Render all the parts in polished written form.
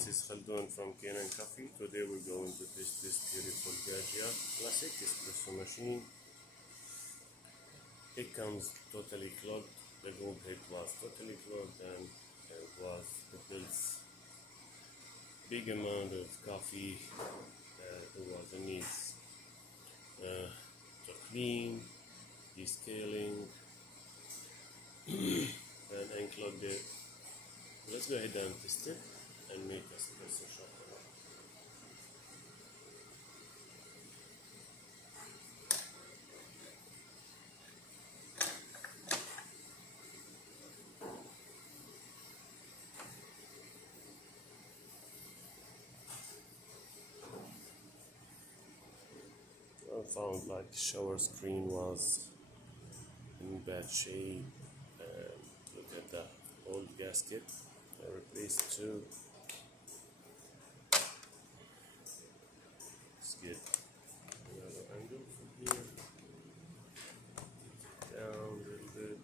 this is Khaldun from Canon Coffee. Today we're going to test this beautiful Gaggia Classic espresso machine. It comes totally clogged. The group head was totally clogged and it builds big amount of coffee. It was a need to clean, descaling, and unclog it. Let's go ahead and test it and make a espresso shot. I found like the shower screen was in bad shape. Look at the old gasket. I replaced two. Let's get another angle from here. Down a little bit.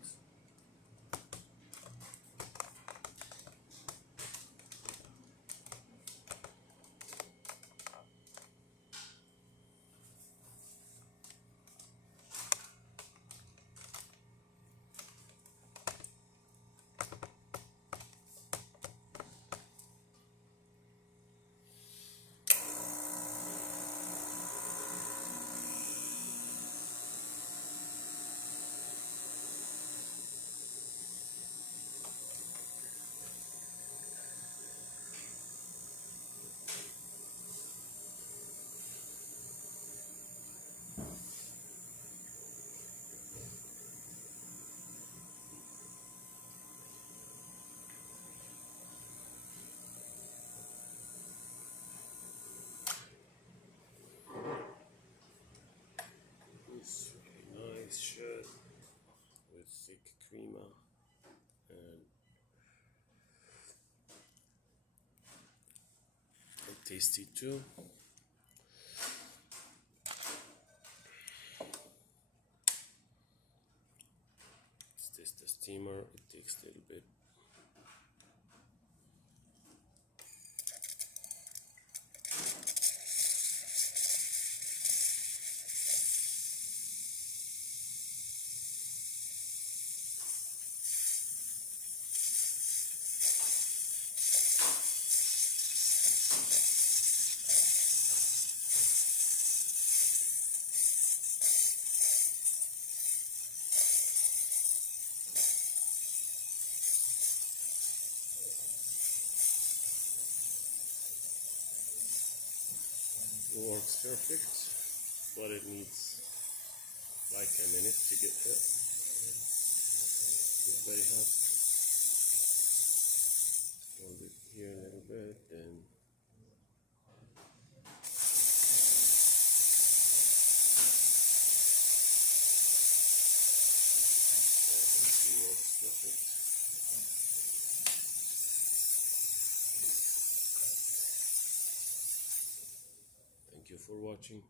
Nice shirt with thick creamer and tasty too. Let's test the steamer. It takes a little bit. Works perfect, but it needs like a minute to get hot. It's very hot. Hold it here a little bit and it works perfect. Thank you for watching.